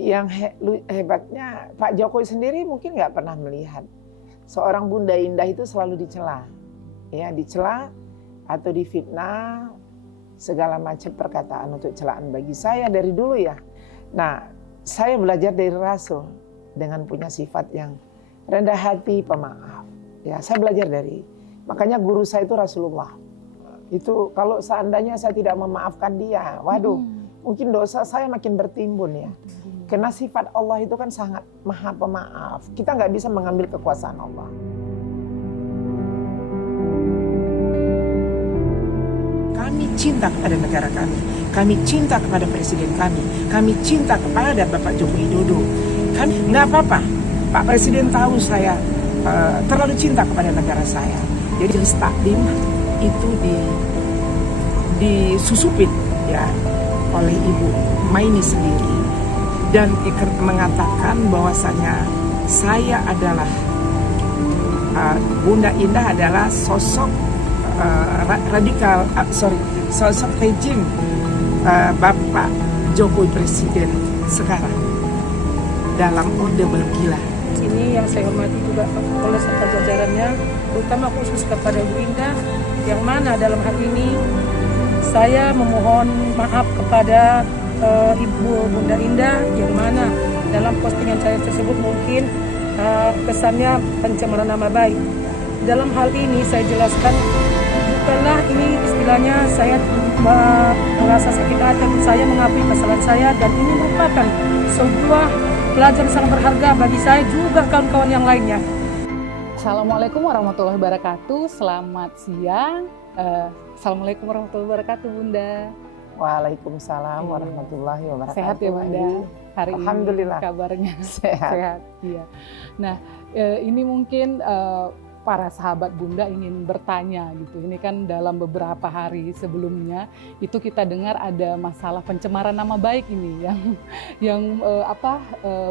Yang hebatnya Pak Jokowi sendiri mungkin nggak pernah melihat seorang Bunda Indah itu selalu dicela, ya dicela atau difitnah, segala macam perkataan untuk celaan bagi saya dari dulu ya. Nah, saya belajar dari Rasul dengan punya sifat yang rendah hati, pemaaf. Ya, saya belajar dari, makanya guru saya itu Rasulullah. Itu kalau seandainya saya tidak memaafkan dia, waduh, mungkin dosa saya makin bertimbun ya. Karena sifat Allah itu kan sangat maha pemaaf. Kita nggak bisa mengambil kekuasaan Allah. Kami cinta kepada negara kami cinta kepada presiden kami cinta kepada Bapak Joko Widodo. Kami nggak apa-apa, Pak Presiden tahu saya terlalu cinta kepada negara saya. Jadi jenis takdim itu disusupin ya oleh Ibu Maini sendiri. Dan mengatakan bahwasanya saya adalah Bunda Indah adalah sosok radikal, sosok rejim Bapak Jokowi Presiden sekarang dalam orde bergila. Ini yang saya hormati juga oleh serta jajarannya, terutama khusus kepada Bu Indah, yang mana dalam hal ini saya memohon maaf kepada Ibu Bunda Indah, yang mana dalam postingan saya tersebut mungkin kesannya pencemaran nama baik. Dalam hal ini saya jelaskan, bukanlah ini istilahnya saya merasa sakit hati, saya mengakui kesalahan saya, dan ini merupakan sebuah pelajaran sangat berharga bagi saya juga kawan-kawan yang lainnya. Assalamualaikum warahmatullahi wabarakatuh. Selamat siang. Assalamualaikum warahmatullahi wabarakatuh, Bunda. Waalaikumsalam warahmatullahi wabarakatuh. Sehat ya, Bunda? Hari Alhamdulillah. ini kabarnya Sehat. Iya. Nah, ini mungkin para sahabat Bunda ingin bertanya gitu. Ini kan dalam beberapa hari sebelumnya itu kita dengar ada masalah pencemaran nama baik ini yang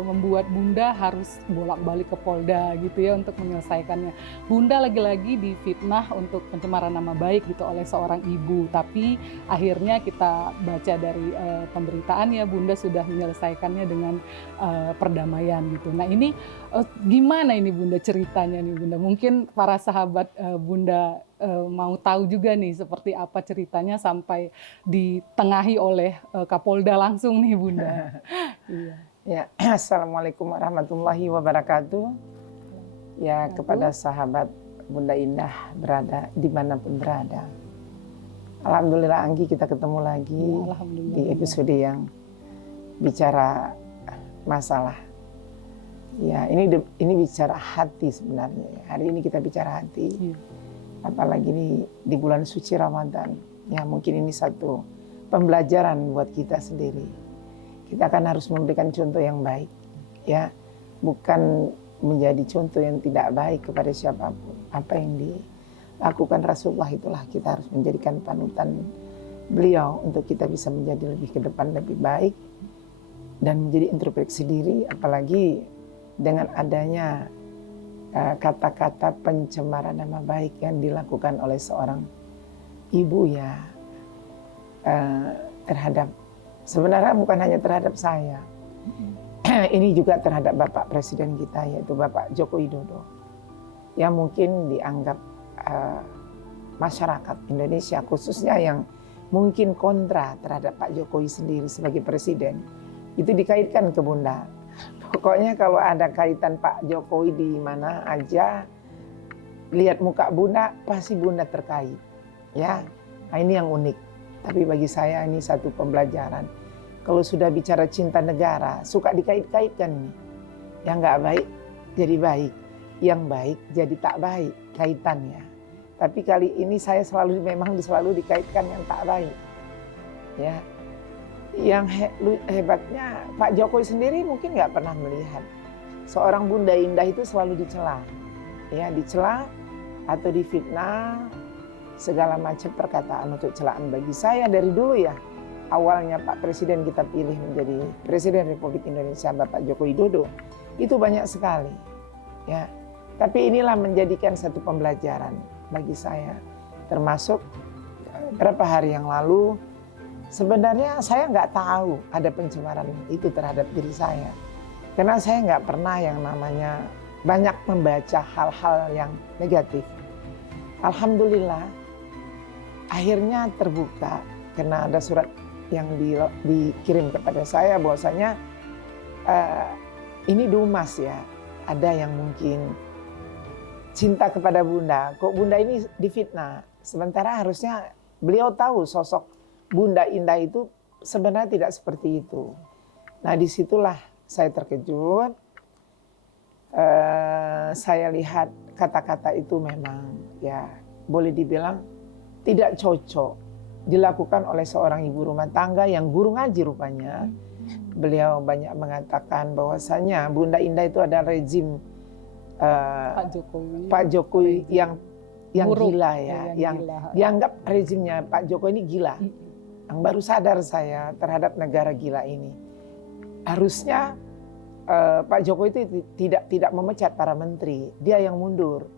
membuat Bunda harus bolak-balik ke Polda gitu ya untuk menyelesaikannya. Bunda lagi-lagi difitnah untuk pencemaran nama baik gitu oleh seorang ibu, tapi akhirnya kita baca dari pemberitaan ya Bunda sudah menyelesaikannya dengan perdamaian gitu. Nah, ini gimana ini Bunda ceritanya nih Bunda? Mungkin para sahabat Bunda mau tahu juga nih seperti apa ceritanya sampai ditengahi oleh Kapolda langsung nih Bunda. Iya. Ya, Assalamualaikum warahmatullahi wabarakatuh. Ya, kepada sahabat Bunda Indah berada dimanapun berada. Alhamdulillah Anggi, kita ketemu lagi di episode yang bicara masalah. Ya, ini bicara hati sebenarnya. Hari ini kita bicara hati. Apalagi di bulan suci Ramadan. Ya, mungkin ini satu pembelajaran buat kita sendiri. Kita kan harus memberikan contoh yang baik. Ya, bukan menjadi contoh yang tidak baik kepada siapapun. Apa yang dilakukan Rasulullah itulah kita harus menjadikan panutan beliau untuk kita bisa menjadi lebih ke depan lebih baik dan menjadi introspeksi diri, apalagi dengan adanya kata-kata pencemaran nama baik yang dilakukan oleh seorang ibu ya terhadap, sebenarnya bukan hanya terhadap saya, ini juga terhadap Bapak Presiden kita yaitu Bapak Joko Widodo yang mungkin dianggap masyarakat Indonesia khususnya yang mungkin kontra terhadap Pak Jokowi sendiri sebagai presiden itu dikaitkan ke Bunda. Pokoknya kalau ada kaitan Pak Jokowi di mana aja, lihat muka Bunda, pasti Bunda terkait. Ya, nah, ini yang unik. Tapi bagi saya ini satu pembelajaran. Kalau sudah bicara cinta negara, suka dikait-kaitkan nih. Yang nggak baik jadi baik, yang baik jadi tak baik kaitannya. Tapi kali ini saya memang selalu dikaitkan yang tak baik. Ya. Yang hebatnya Pak Jokowi sendiri mungkin nggak pernah melihat seorang Bunda Indah itu selalu dicela, ya dicela atau difitnah, segala macam perkataan untuk celaan bagi saya dari dulu ya. Awalnya Pak Presiden kita pilih menjadi Presiden Republik Indonesia Bapak Joko Widodo itu banyak sekali, ya. Tapi inilah menjadikan satu pembelajaran bagi saya, termasuk beberapa hari yang lalu Sebenarnya saya nggak tahu ada pencemaran itu terhadap diri saya. Karena saya nggak pernah yang namanya banyak membaca hal-hal yang negatif. Alhamdulillah, akhirnya terbuka karena ada surat yang dikirim kepada saya bahwasanya ini Dumas ya. Ada yang mungkin cinta kepada Bunda. Kok Bunda ini difitnah? Sementara harusnya beliau tahu sosok Bunda Indah itu sebenarnya tidak seperti itu. Nah disitulah saya terkejut. Saya lihat kata-kata itu memang ya boleh dibilang tidak cocok dilakukan oleh seorang ibu rumah tangga yang guru ngaji rupanya. Beliau banyak mengatakan bahwasanya Bunda Indah itu adalah rezim Pak Jokowi yang buruk, gila ya, yang gila. Dianggap rezimnya Pak Jokowi ini gila. Yang baru sadar saya terhadap negara gila ini. Harusnya Pak Jokowi itu tidak memecat para menteri, dia yang mundur.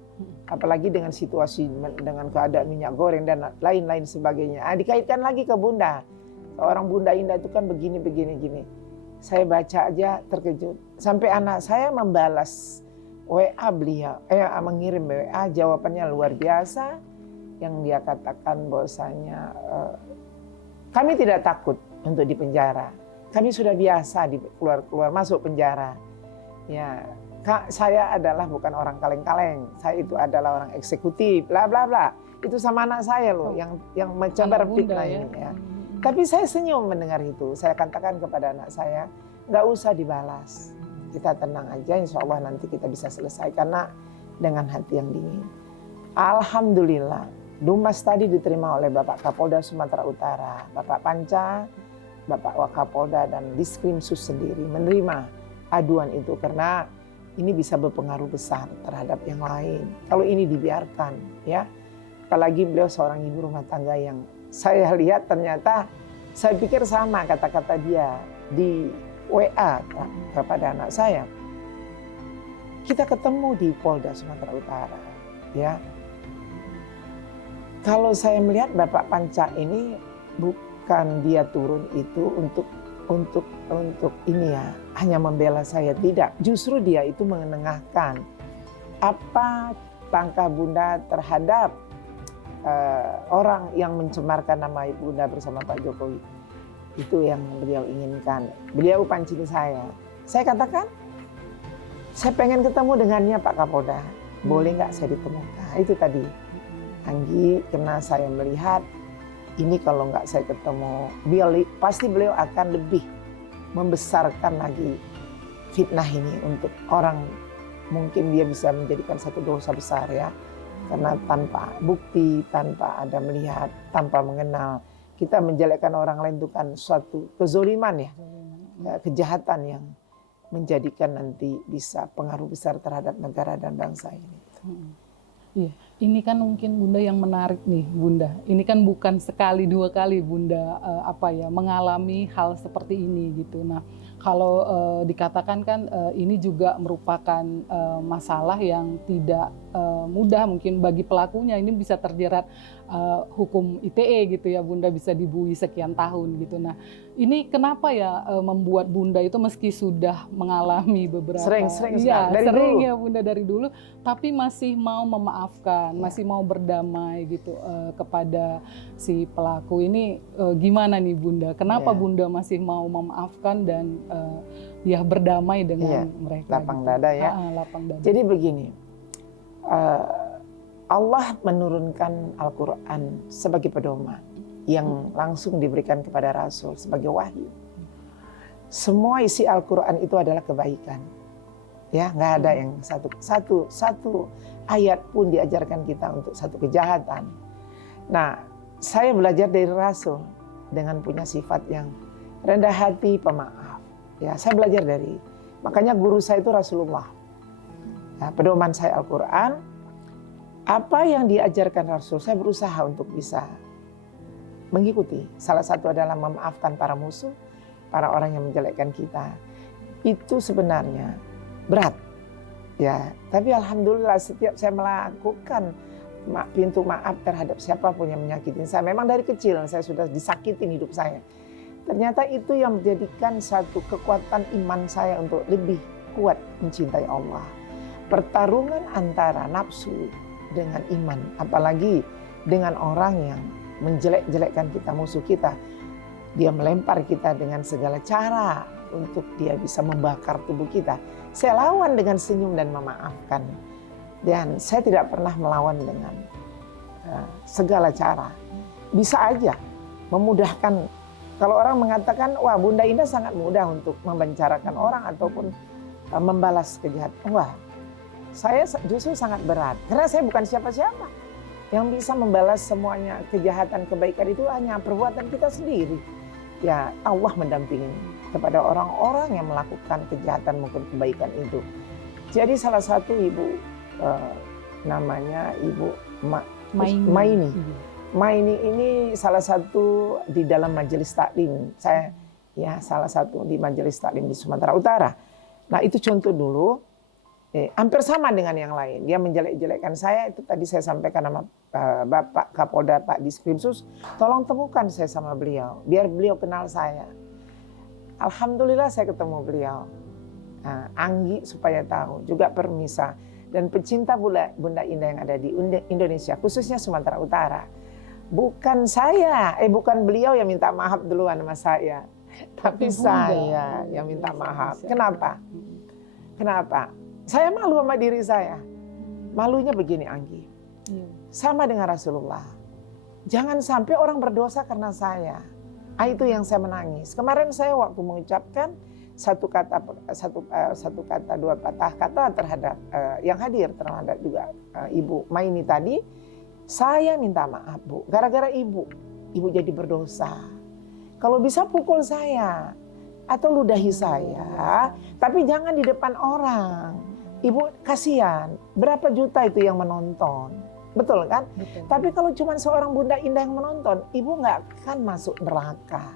Apalagi dengan situasi dengan keadaan minyak goreng dan lain-lain sebagainya. Dikaitkan lagi ke Bunda. Seorang Bunda Indah itu kan begini. Saya baca aja terkejut. Sampai anak saya membalas WA beliau, mengirim WA jawabannya luar biasa. Yang dia katakan bahwasanya kami tidak takut untuk dipenjara. Kami sudah biasa keluar masuk penjara. Ya, saya adalah bukan orang kaleng-kaleng. Saya itu adalah orang eksekutif, bla bla bla. Itu sama anak saya loh yang mencoba fitnah ini ya. Tapi saya senyum mendengar itu. Saya katakan kepada anak saya, nggak usah dibalas. Kita tenang aja, insya Allah nanti kita bisa selesaikan nak dengan hati yang dingin. Alhamdulillah, Dumas tadi diterima oleh Bapak Kapolda Sumatera Utara, Bapak Panca, Bapak Wakapolda dan Diskrimsus sendiri menerima aduan itu karena ini bisa berpengaruh besar terhadap yang lain. Kalau ini dibiarkan ya, apalagi beliau seorang ibu rumah tangga yang saya lihat ternyata saya pikir sama kata-kata dia di WA kepada anak saya. Kita ketemu di Polda Sumatera Utara ya. Kalau saya melihat Bapak Panca ini bukan dia turun itu untuk ini ya, hanya membela saya, tidak. Justru dia itu menengakan apa langkah Bunda terhadap orang yang mencemarkan nama Bunda bersama Pak Jokowi. Itu yang beliau inginkan. Beliau pancing saya. Saya katakan, saya pengen ketemu dengannya Pak Kapolda. Boleh nggak saya ditemukan? Itu tadi. Anggi, karena saya melihat ini kalau nggak saya ketemu, pasti beliau akan lebih membesarkan lagi fitnah ini untuk orang. Mungkin dia bisa menjadikan satu dosa besar ya. Karena tanpa bukti, tanpa ada melihat, tanpa mengenal. Kita menjelekkan orang lain itu kan suatu kezoliman ya. Kejahatan yang menjadikan nanti bisa pengaruh besar terhadap negara dan bangsa ini. Iya, ini kan mungkin Bunda yang menarik nih Bunda. Ini kan bukan sekali dua kali Bunda mengalami hal seperti ini gitu. Nah, kalau dikatakan kan ini juga merupakan masalah yang tidak mudah mungkin bagi pelakunya. Ini bisa terjerat hukum ITE gitu ya, Bunda bisa dibui sekian tahun gitu. Nah, ini kenapa ya membuat Bunda itu meski sudah mengalami beberapa sering dari dulu ya Bunda dari dulu, tapi masih mau memaafkan, masih mau berdamai gitu kepada si pelaku ini. Gimana nih Bunda? Kenapa Bunda masih mau memaafkan dan ya berdamai dengan mereka? Lapang dada ya. Lapang dada. Jadi begini, Allah menurunkan Al-Quran sebagai pedoman yang langsung diberikan kepada Rasul sebagai wahyu. Semua isi Al-Quran itu adalah kebaikan. Ya, nggak ada yang satu ayat pun diajarkan kita untuk satu kejahatan. Nah, saya belajar dari Rasul dengan punya sifat yang rendah hati, pemaaf. Ya, saya belajar makanya guru saya itu Rasulullah. Nah, pedoman saya Al-Quran. Apa yang diajarkan Rasul, saya berusaha untuk bisa mengikuti. Salah satu adalah memaafkan para musuh, para orang yang menjelekkan kita. Itu sebenarnya berat. Ya, tapi alhamdulillah setiap saya melakukan pintu maaf terhadap siapapun yang menyakitin saya. Memang dari kecil saya sudah disakitin hidup saya. Ternyata itu yang menjadikan satu kekuatan iman saya untuk lebih kuat mencintai Allah. Pertarungan antara nafsu dengan iman, apalagi dengan orang yang menjelek-jelekkan kita, musuh kita. Dia melempar kita dengan segala cara untuk dia bisa membakar tubuh kita. Saya lawan dengan senyum dan memaafkan. Dan saya tidak pernah melawan dengan segala cara. Bisa aja memudahkan. Kalau orang mengatakan, wah Bunda Indah sangat mudah untuk membicarakan orang ataupun membalas kejahatan. Wah, saya justru sangat berat. Karena saya bukan siapa-siapa. Yang bisa membalas semuanya kejahatan, kebaikan itu hanya perbuatan kita sendiri. Ya Allah mendampingi kepada orang-orang yang melakukan kejahatan maupun kebaikan itu. Jadi salah satu ibu, namanya Ibu Maini. Maini ini salah satu di dalam majelis taklim. Saya ya salah satu di majelis taklim di Sumatera Utara. Nah itu contoh dulu, hampir sama dengan yang lain. Dia menjelek-jelekkan saya, itu tadi saya sampaikan sama Bapak Kapolda, Pak Diskrimsus, tolong temukan saya sama beliau, biar beliau kenal saya. Alhamdulillah saya ketemu beliau. Anggi supaya tahu, juga Permisa, dan pecinta Bunda Indah yang ada di Indonesia, khususnya Sumatera Utara. Bukan saya, bukan beliau yang minta maaf duluan sama saya, tapi saya yang minta maaf. Kenapa? Kenapa? Saya malu sama diri saya. Malunya begini, Anggi. Sama dengan Rasulullah. Jangan sampai orang berdosa karena saya. Itu yang saya menangis. Kemarin saya waktu mengucapkan satu kata, dua patah kata terhadap yang hadir, terhadap juga Ibu Maini tadi. Saya minta maaf, Bu. Gara-gara Ibu jadi berdosa. Kalau bisa pukul saya atau ludahi saya, tapi jangan di depan orang. Ibu kasihan, berapa juta itu yang menonton. Betul kan? Betul. Tapi kalau cuma seorang Bunda Indah yang menonton, Ibu nggak akan masuk neraka.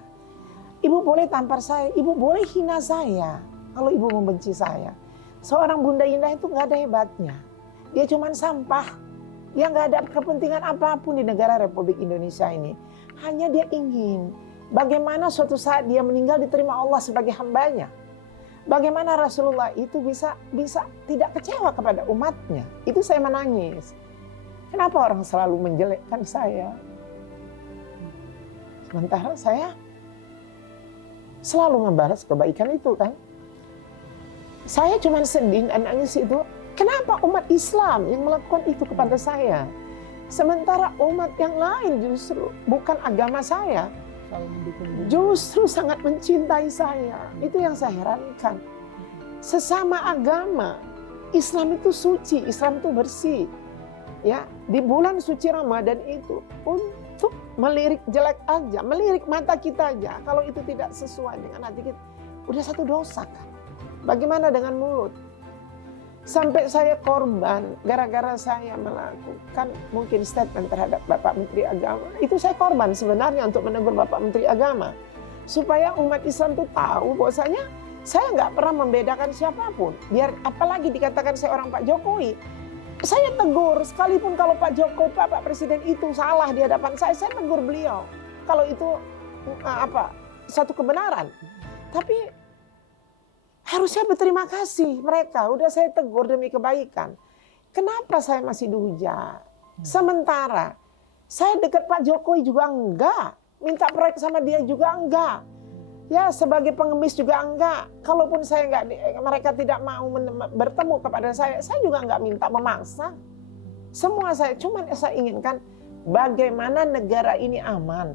Ibu boleh tampar saya, Ibu boleh hina saya kalau Ibu membenci saya. Seorang Bunda Indah itu nggak ada hebatnya. Dia cuma sampah. Dia nggak ada kepentingan apapun di negara Republik Indonesia ini. Hanya dia ingin bagaimana suatu saat dia meninggal diterima Allah sebagai hambanya. Bagaimana Rasulullah itu bisa tidak kecewa kepada umatnya. Itu saya menangis. Kenapa orang selalu menjelekkan saya? Sementara saya selalu membalas kebaikan itu kan. Saya cuma sedih dan nangis itu. Kenapa umat Islam yang melakukan itu kepada saya? Sementara umat yang lain justru bukan agama saya. Justru sangat mencintai saya. Itu yang saya herankan. Sesama agama, Islam itu suci, Islam itu bersih. Ya, di bulan suci Ramadan itu untuk melirik jelek aja, melirik mata kita aja. Kalau itu tidak sesuai dengan hati kita, udah satu dosa kan. Bagaimana dengan mulut? Sampai saya korban gara-gara saya melakukan mungkin statement terhadap Bapak Menteri Agama. Itu saya korban sebenarnya untuk menegur Bapak Menteri Agama. Supaya umat Islam itu tahu bahwasanya saya nggak pernah membedakan siapapun. Biar apalagi dikatakan saya orang Pak Jokowi. Saya tegur sekalipun kalau Pak Jokowi, Pak Presiden itu salah di hadapan saya tegur beliau. Kalau itu satu kebenaran. Tapi harusnya berterima kasih mereka, udah saya tegur demi kebaikan. Kenapa saya masih dihujat? Sementara saya dekat Pak Jokowi juga enggak, minta proyek sama dia juga enggak. Ya sebagai pengemis juga enggak. Kalaupun saya enggak, mereka tidak mau bertemu kepada saya juga enggak minta memaksa. Semua saya inginkan bagaimana negara ini aman.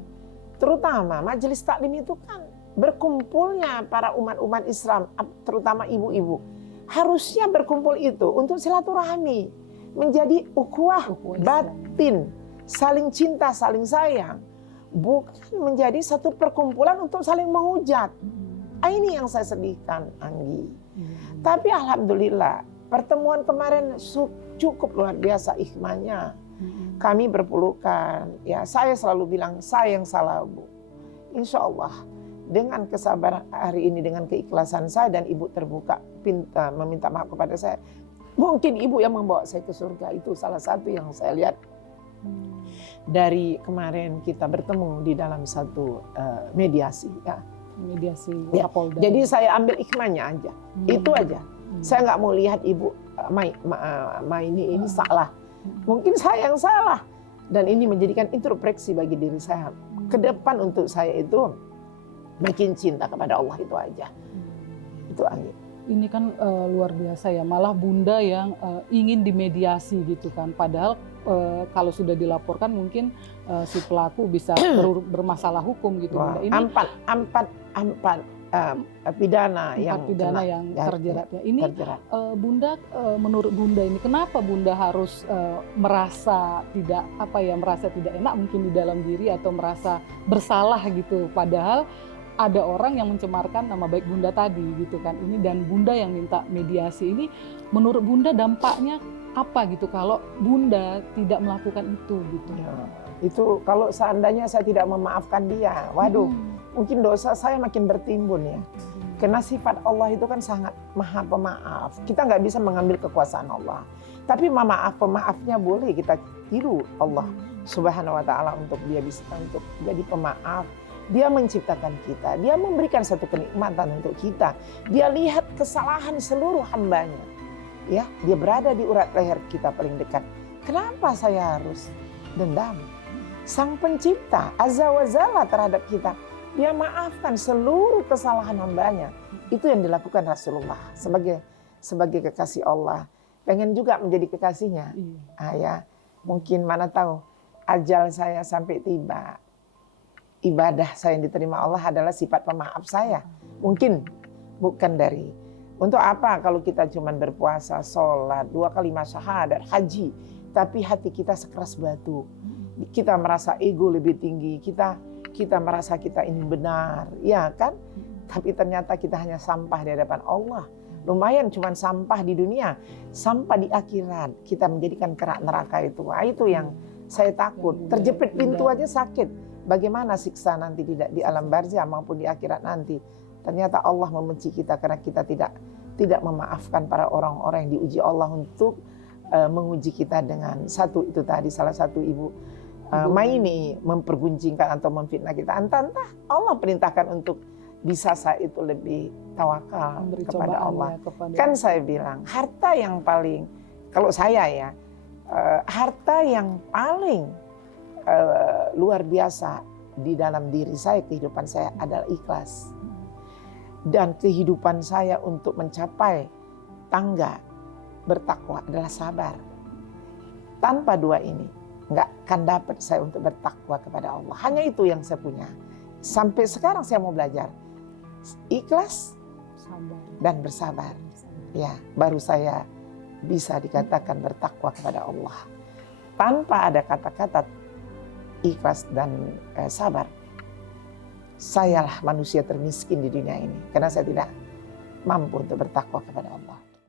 Terutama majelis taklim itu kan berkumpulnya para umat-umat Islam, terutama ibu-ibu. Harusnya berkumpul itu untuk silaturahmi, menjadi ukhuwah batin, saling cinta, saling sayang. Bukan menjadi satu perkumpulan untuk saling menghujat. Ini yang saya sedihkan, Anggi. Tapi alhamdulillah, pertemuan kemarin cukup luar biasa hikmahnya. Kami berpelukan, ya saya selalu bilang, saya yang salah, Bu. Insya Allah, dengan kesabaran hari ini, dengan keikhlasan saya dan Ibu terbuka meminta maaf kepada saya. Mungkin Ibu yang membawa saya ke surga, itu salah satu yang saya lihat Dari kemarin kita bertemu di dalam satu mediasi, ya. Mediasi Ya, Kapolda. jadi saya ambil hikmahnya aja, itu aja. Saya nggak mau lihat ibu ini salah. Mungkin saya yang salah, dan ini menjadikan introspeksi bagi diri saya. Ke depan untuk saya itu makin cinta kepada Allah, itu aja. Itu aja. Ini kan luar biasa ya, malah Bunda yang ingin dimediasi gitu kan, padahal kalau sudah dilaporkan mungkin si pelaku bisa bermasalah hukum gitu. Wah, Bunda. Ini empat pidana yang pidana yang terjerat ya. Ini terjerat. Bunda, menurut Bunda ini kenapa Bunda harus merasa tidak merasa tidak enak mungkin di dalam diri atau merasa bersalah gitu, padahal ada orang yang mencemarkan nama baik Bunda tadi gitu kan. Ini dan Bunda yang minta mediasi ini, menurut Bunda dampaknya apa gitu kalau Bunda tidak melakukan itu gitu. Ya, itu kalau seandainya saya tidak memaafkan dia, waduh, mungkin dosa saya makin bertimbun ya. Karena sifat Allah itu kan sangat maha pemaaf. Kita nggak bisa mengambil kekuasaan Allah. Tapi pemaafnya boleh kita tiru Allah Subhanahu wa Ta'ala untuk dia bisa untuk jadi pemaaf. Dia menciptakan kita, dia memberikan satu kenikmatan untuk kita. Dia lihat kesalahan seluruh hambanya. Ya, dia berada di urat leher kita paling dekat. Kenapa saya harus dendam? Sang pencipta Azza wa Jalla terhadap kita, dia maafkan seluruh kesalahan hambanya. Itu yang dilakukan Rasulullah sebagai kekasih Allah. Pengen juga menjadi kekasihnya. Ya, mungkin mana tahu ajal saya sampai tiba. Ibadah saya yang diterima Allah adalah sifat pemaaf saya. Mungkin bukan dari. Untuk apa kalau kita cuma berpuasa, sholat, 2 kalimat syahadat, haji. Tapi hati kita sekeras batu. Kita merasa ego lebih tinggi. Kita merasa kita ini benar. Ya kan? Tapi ternyata kita hanya sampah di hadapan Allah. Lumayan cuma sampah di dunia. Sampah di akhirat. Kita menjadikan kerak neraka itu. Nah, itu yang saya takut. Terjepit pintu aja sakit. Bagaimana siksa nanti tidak di alam barzah maupun di akhirat nanti. Ternyata Allah membenci kita karena kita tidak memaafkan para orang-orang yang diuji Allah untuk menguji kita dengan satu itu tadi. Salah satu ibu Maini memperguncingkan atau memfitnah kita. Entah Allah perintahkan untuk bisa saya itu lebih tawakal kepada Allah. Kan saya bilang harta yang paling, kalau saya ya, harta yang paling luar biasa di dalam diri saya, kehidupan saya adalah ikhlas. Dan kehidupan saya untuk mencapai tangga bertakwa adalah sabar. Tanpa dua ini nggak akan dapat saya untuk bertakwa kepada Allah. Hanya itu yang saya punya. Sampai sekarang saya mau belajar ikhlas dan bersabar. Ya, baru saya bisa dikatakan bertakwa kepada Allah. Tanpa ada kata-kata ikhlas dan sabar, sayalah manusia termiskin di dunia ini karena saya tidak mampu untuk bertakwa kepada Allah.